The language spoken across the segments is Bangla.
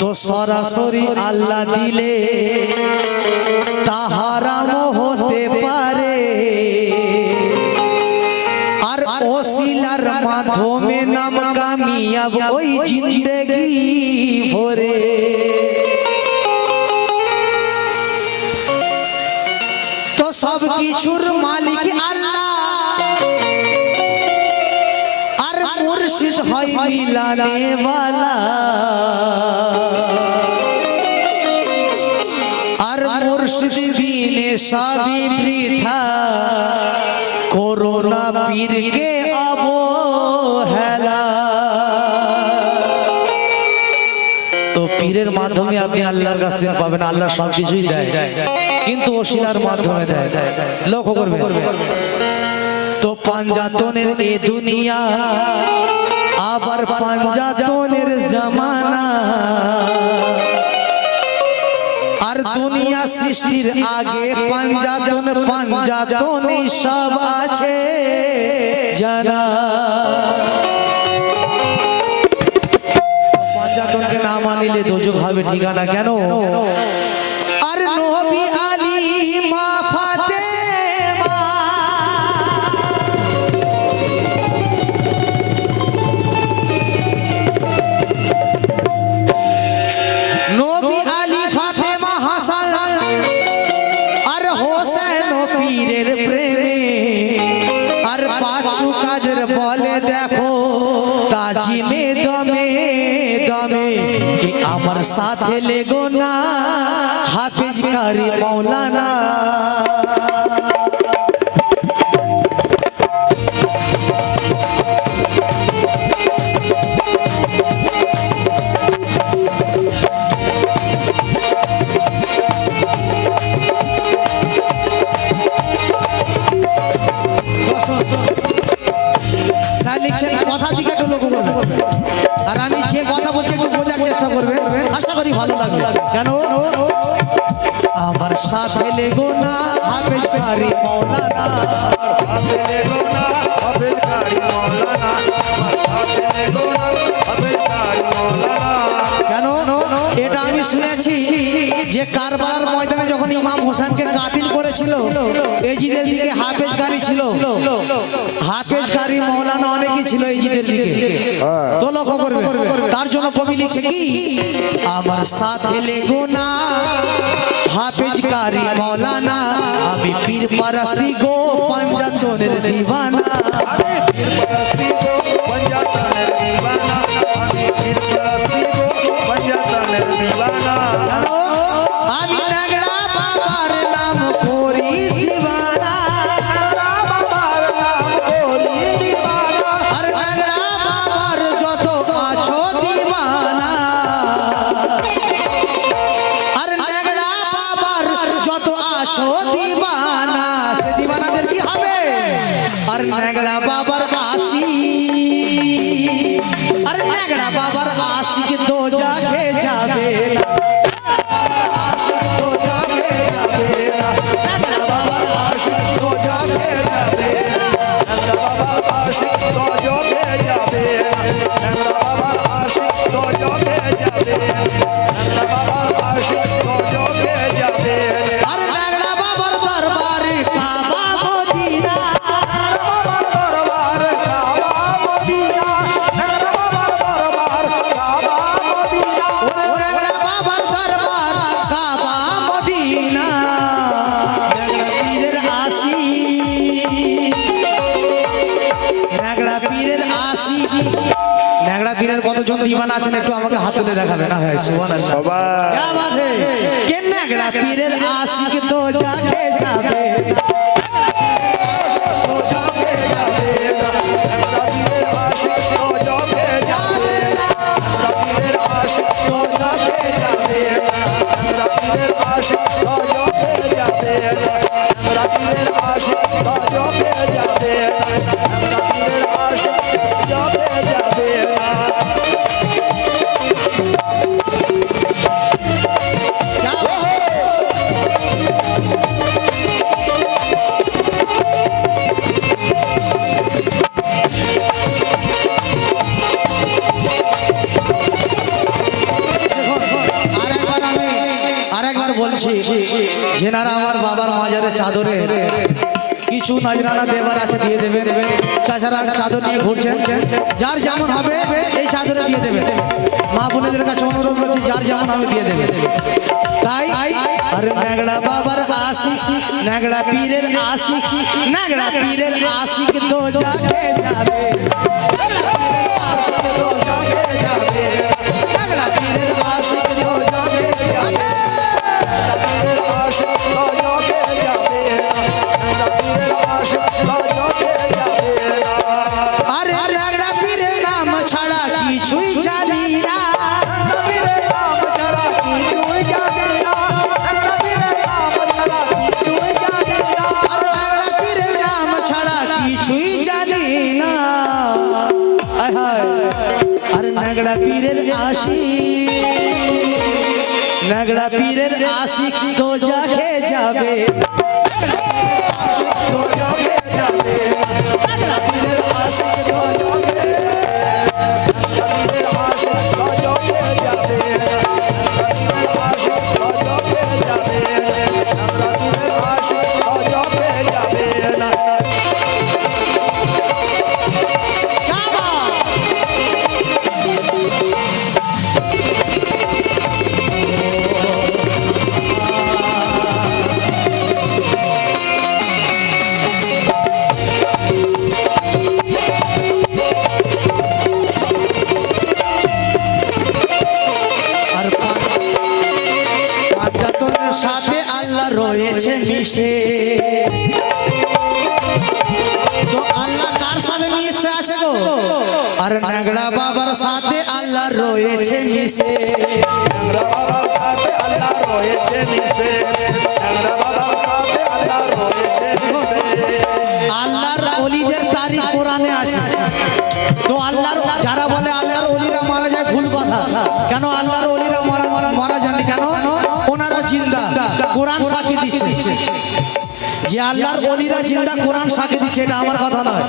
তো সরাসরি আল্লাহ দিলে তাহারাম হতে পারে, আর ওসিলার মাধ্যমে নাম কামিয়াব ওই জিন্দেগি ভরে। তো সব কিছুর মালিক আল্লাহ, আর মুর্শিদ হয় মিলানে ওয়ালা, আর মুর্শিদ বিনে সবই বৃথা, করোনা পীরকে অবহেলা। তো পীরের মাধ্যমে আপনি আল্লাহর কাছে পাবেন, আল্লাহ সব কিছুই দেয়, কিন্তু ওসিলার মাধ্যমে দেয়। লক্ষ্য করবে। তো পাঞ্জাতনের এ দুনিয়া, আবার পাঞ্জাতনের জামানা, আর দুনিয়া সৃষ্টির আগে পাঞ্জাতন পাঞ্জাতনই সব আছে জানা। পাঞ্জাতনকে না মানিলে দোজখ হবে ঠিকানা। কেন? আর নবী আলী মা ফাতেমা, নবী আলী ফাতেমা হাসান আর হোসেন পীরের প্রেমে, আর পাঁচু কাজের বলে দেখো তাজিমে দমে দমে, কি আমার সাথে লেগো না হাফিজ কারি মৌলানা। কথা দিকে একটু লক্ষ্য করবে, আর আমি যে কথা বলছি একটু বোঝার চেষ্টা করবে, আশা করি ভালো লাগবে। কেন? আমার সাথে লেগো না হাফেজ কারি মৌলানা, কেন? এটা আমি শুনেছি যে কারবালার ময়দানে যখন ইমাম হোসেনকে কাতিল করেছিল, এজিদের দিকে হাফেজ কারি ছিল, হাফেজ কারি মৌলানা অনেকই ছিল এজিদের দিকে। তো লক্ষ্য করবে, তার জন্য কবি লিখছে কি, আমার সাথে লেগো না হাফেজ কারি মৌলানা, আমি পীর পারস্তি গো পাঞ্জাতনের দিওয়ানা। আমি নাগড়া বাবার নাম করি দিওয়ানা, আর নাগড়া বাবার যত আছো দিওয়ানা, আর নাগড়া বাবার যত আছো দিওয়ানা, সে দিওয়ানাদের কি হবে? আর নাগড়া বাবার আসি, আর নাগড়া বাবার আশিক তো জাগে যাবে, পীরের কতজন দিওয়ানা আছেন একটু আমাকে হাত তুলে দেখাবে না? হয় সুবহানাল্লাহ, সবাই কি বাত है। কে নাগড়া পীরের আশিক তো জাগে যাবে, বলছি যেনারা আমার বাবার মাজারে চাদরে কিছু নজরানা দেবার আছে দিয়ে দেবেন। চাচারা চাদর নিয়ে ঘুরছেন, যার যেমন হবে এই চাদরে দিয়ে দেবেন। মা বোনেদের কাছে অনুরোধ করছি যার যেমন হবে দিয়ে দেবেন। তাই আরে ন্যাংড়া বাবার আশিক, ন্যাংড়া পীরের আশিক, ন্যাংড়া পীরের আশিক তো জাগে যাবে, ন্যাংড়া পীরের আশিক তো জাগে যাবে, ন্যাংড়া পীরের আশিক তো জাগে যাবে, পীরের আশিক তো জাগে যাবে, পীরের আশিক তো জাগে যাবে। আরে ন্যাংড়া পীরের নাম ছাড়া কিছুই জানি না, ন্যাংড়া পীরের আশিক, ন্যাংড়া পীরের আশিক তো জাগে যাবে, তো জাগে যাবে, ন্যাংড়া পীরের আশিক তো জাগে, পীরের আশিক তো জাগে যাবে, আশিক তো জাগে যাবে, পীরের আশিক তো জাগে যাবে। সাথে আল্লাহ রয়েছে মিশে, তো আল্লাহ কার সাথে মিশে আছে গো? আর ন্যাংড়া বাবার সাথে আল্লাহ রয়েছে মিশে, ন্যাংড়া বাবার সাথে আল্লাহ রয়েছে মিশে, ন্যাংড়া বাবার সাথে আল্লাহ রয়েছে মিশে। আল্লাহর ওলিদের তারিখ কোরআনে আছে। তো আল্লাহর যারা বলে আল্লাহর ওলিরা মারা যায় ভুল কথা। কেন আল্লাহর ওলিরা মারা যান কেন? ওনারা জিন্দা, কোরআন সাক্ষী দিচ্ছে যে আল্লাহর ওলিরা জিন্দা, কোরআন সাক্ষী দিচ্ছে। এটা আমার কথা নয়।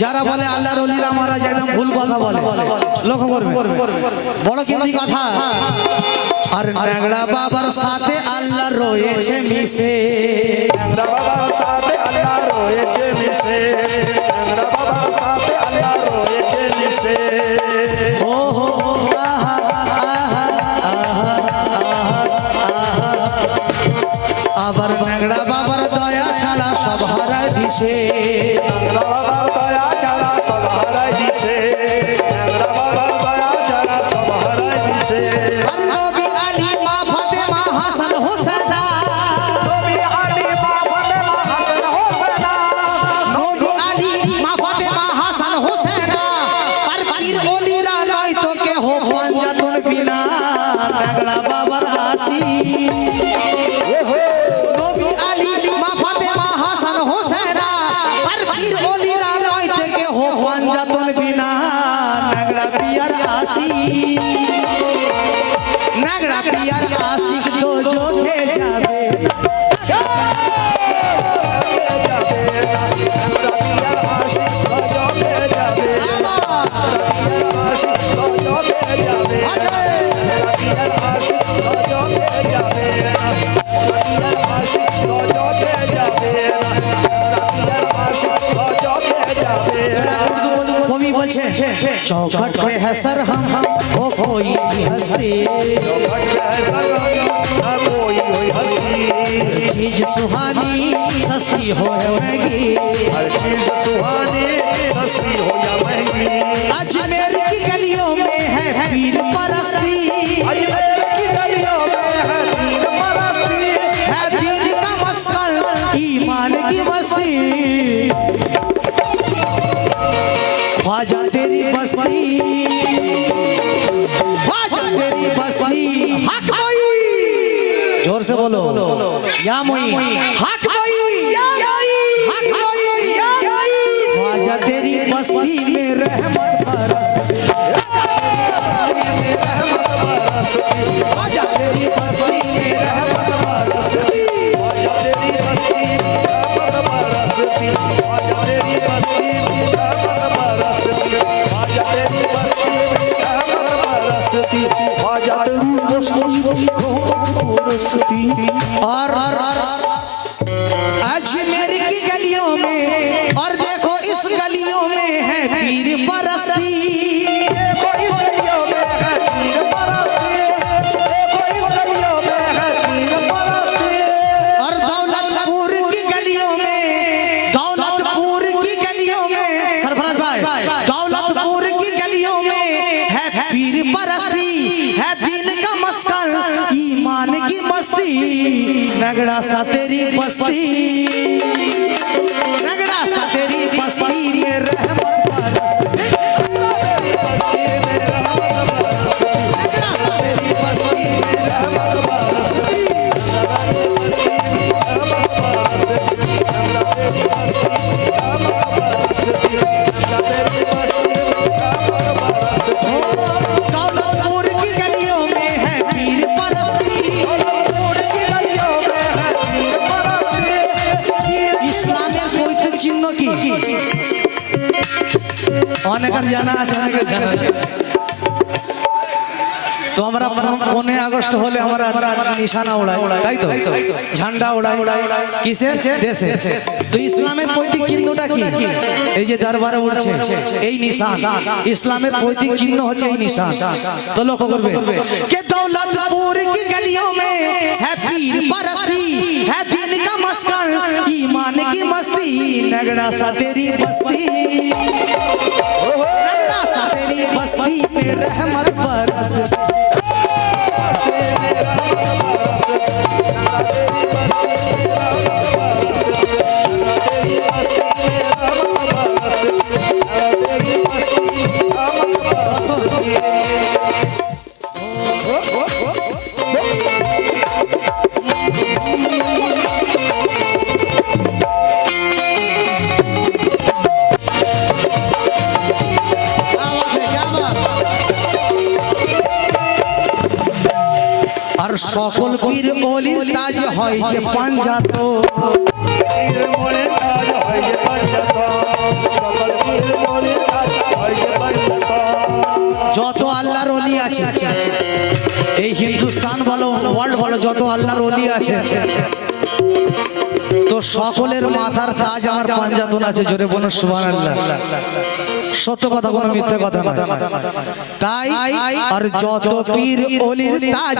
যারা বলে আল্লাহর ওলিরা মারা যায় একদম ভুল কথা বলে, লক্ষ্য করবে, বড় কেমনি কথা। আর ন্যাংড়া বাবার সাথে আল্লাহ রয়েছে মিশে, ন্যাংড়া বাবার সাথে আল্লাহ রয়েছে মিশে, ন্যাংড়া বাবার সাথে আল্লাহ রয়েছে মিশে। ও হো আহা আহা আহা আবার ন্যাংড়া বাবার দয়া ছাড়া সব হারায় দিছে, ন্যাংড়া বাবার দয়া ছাড়া সব হারায় দিছে, ন্যাংড়া বাবার দয়া ছাড়া সব হারায় দিছে। আর নবী আলী মা ফাতেমা হাসান হোসেন, নবী আলী মা ফাতেমা হাসান হোসেন, নবী আলী মা ফাতেমা হাসান হোসেন। আর পীর ওলিরা নয় তো কে হো পঞ্জাতন বিনা, ন্যাংড়া বাবার আশিক, ন্যাংড়া পিয়ার আশিক তো জোগে যাবে, कवि बोलছে चौखट पे है सर हम हो कोई हस्ती, चीज सुहानी सस्ती हो या महंगी, हर चीज सुहानी सस्ती हो या महंगी। अजमेर की गलियों में है पीर परस्ती, अजमेर की गलियों में है पीर परस्ती, है दीन का मस्कल ईमान की मस्ती, ख्वाजा तेरी बस्ती, ख्वाजा तेरी बस्ती, हक मोई, जोर से बोलो या मोई, हक मोई, हक मोई, ख्वाजा तेरी बस्ती में रहमत बरसती, ख्वाजा तेरी बस्ती में रहमत बरसती, ख्वाजा तेरी बस्ती में रहमत बरसती, ख्वाजा तेरी बस्ती में रहमत बरसती, ख्वाजा तेरी बस्ती में रहमत बरसती। और अजमेर की गलियों में और देखो इस गलियों में है पीर परस्ती। और दौलतपुर की गलियों में, दौलतपुर की गलियों में सरफराज भाई, दौलतपुर की गलियों में है पीर परस्ती, है दीन का मस्कन ईमान की मस्ती। नगड़ा सा तेरी बस्ती, नगड़ा सा तेरी बस्ती में रहमत बरसती। नगड़ा सा तेरी बस्ती में रहमत बरसती। दौलतपुर की गलियों में है पीर परस्ती। ইসলামের পৈতৃক চিহ্ন কি? অনেকের জানা আছে, অনেকের জানা নেই। তো আমরা 15 আগস্ট হলে আমরা নিশানা উড়াই, তাই তো, ঝান্ডা উড়াই, কিসের? দেশে। তো ইসলামের পৈতৃক চিহ্নটা কি? এই যে দরবারে উঠছে এই নিশান, ইসলামের পৈতৃক চিহ্ন হচ্ছে এই নিশান। তো লক্ষ্য করবে কে দৌলতপুর की गलियों में है पीर परस्ती, है दीन का मस्कन ईमान की मस्ती। नगड़ा सा तेरी बस्ती, नगड़ा सा तेरी बस्ती में रहमत बरसती। আর সকল পীর ওলির তাজ হয় যে পাঞ্জাত। যত আল্লাহর ওলি আছে এই হিন্দুস্তান বলো ওয়ার্ল্ড বলো, যত আল্লাহর ওলি আছে তো সকলের মাথার তাজ আমার পাঞ্জাতন আছে। জোরে বলো সুবহানাল্লাহ। সত্য কথা, কোনো মিথ্যে কথা না। তাই আর যত পীর ওলির তাজ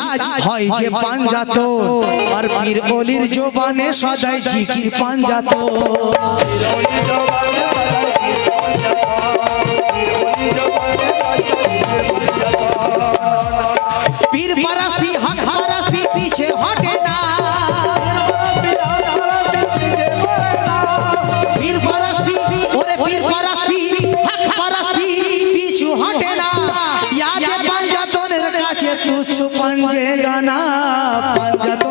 হয় যে পাঞ্জাত, আর পীর ওলির জবানে সদাই জিকির পাঞ্জাত। पीर परस्ती हक परस्ती पीछे हटे ना, पीर परस्ती ओरे पीर परस्ती हक परस्ती पीछू हटे ना। याद पंजातोनेर काछे तुच्छ पंजे गाना पंजात